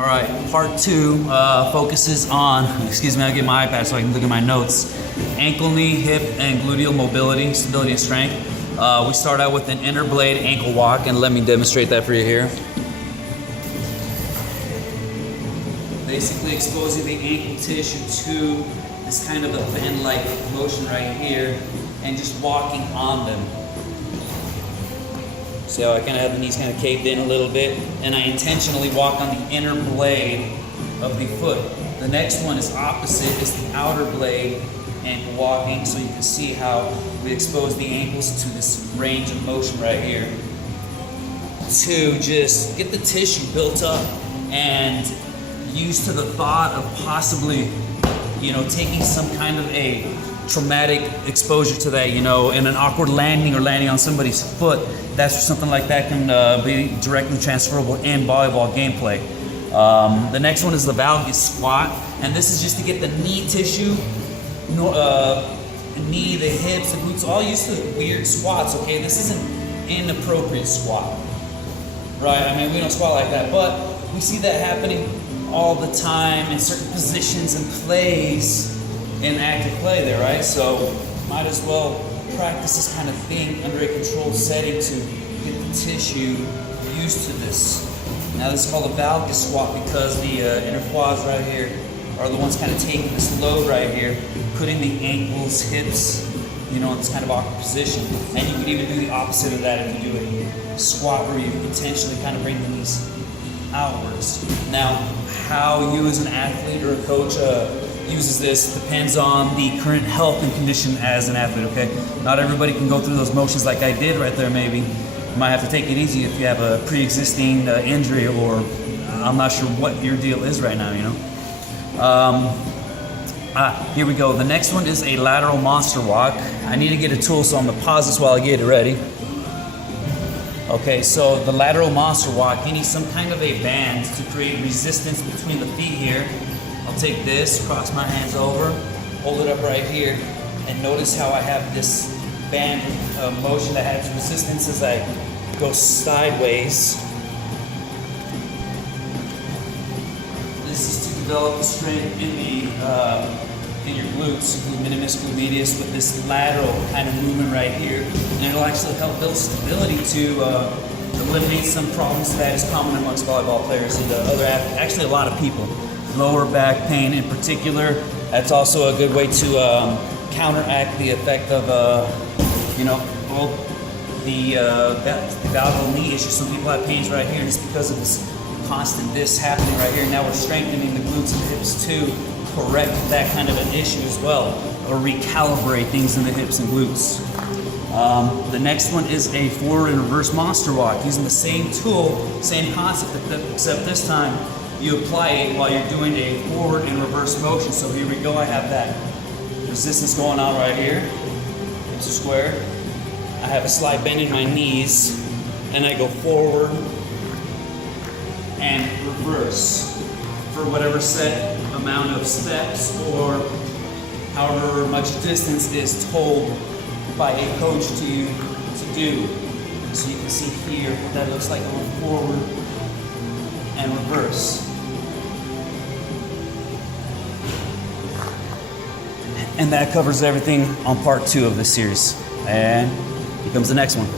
All right, part two focuses on, excuse me, I'll get my iPad so I can look at my notes. Ankle, knee, hip, and gluteal mobility, stability, and strength. We start out with an inner blade ankle walk, and let me demonstrate that for you here. Basically exposing the ankle tissue to this kind of a bend-like motion right here, and just walking on them. See how I kind of have the knees kind of caved in a little bit, and I intentionally walk on the inner blade of the foot. The next one is opposite, is the outer blade ankle walking, so you can see how we expose the ankles to this range of motion right here to just get the tissue built up and used to the thought of possibly, taking some kind of a traumatic exposure to that, in an awkward landing or landing on somebody's foot. That's where something like that can be directly transferable in volleyball gameplay. The next one is the valgus squat, and this is just to get the knee tissue, knee, the hips, the glutes, all used to weird squats, okay? This isn't inappropriate squat, right? I mean, we don't squat like that, but we see that happening all the time in certain positions and plays in active play there, right? So might as well practice this kind of thing under a controlled setting to get the tissue used to this. Now this is called a valgus squat because the inner quads right here are the ones kind of taking this load right here, putting the ankles, hips, in this kind of awkward position. And you can even do the opposite of that if you do a squat where you intentionally kind of bring the knees outwards. Now, how you as an athlete or a coach uses this depends on the current health and condition as an athlete, okay? Not everybody can go through those motions like I did right there maybe. You might have to take it easy if you have a pre-existing injury, or I'm not sure what your deal is right now, Here we go. The next one is a lateral monster walk. I need to get a tool, so I'm gonna pause this while I get it ready. Okay, so the lateral monster walk, you need some kind of a band to create resistance between the feet here. I'll take this, cross my hands over, hold it up right here, and notice how I have this band motion that has resistance as I go sideways. This is to develop the strength in your glutes, glute minimus, glute medius, with this lateral kind of movement right here. And it'll actually help build stability to eliminate some problems that is common amongst volleyball players and actually a lot of people. Lower back pain in particular. That's also a good way to counteract the effect of, the valgal knee issue. Some people have pains right here, and it's because of this constant happening right here. Now we're strengthening the glutes and hips to correct that kind of an issue as well, or recalibrate things in the hips and glutes. The next one is a forward and reverse monster walk, using the same tool, same concept, except this time you apply it while you're doing a forward and reverse motion. So here we go, I have that resistance going on right here. Hips are square. I have a slight bend in my knees, and I go forward and reverse for whatever set amount of steps or however much distance is told by a coach to you to do. So you can see here what that looks like going forward and reverse. And that covers everything on part 2 of this series. And here comes the next one.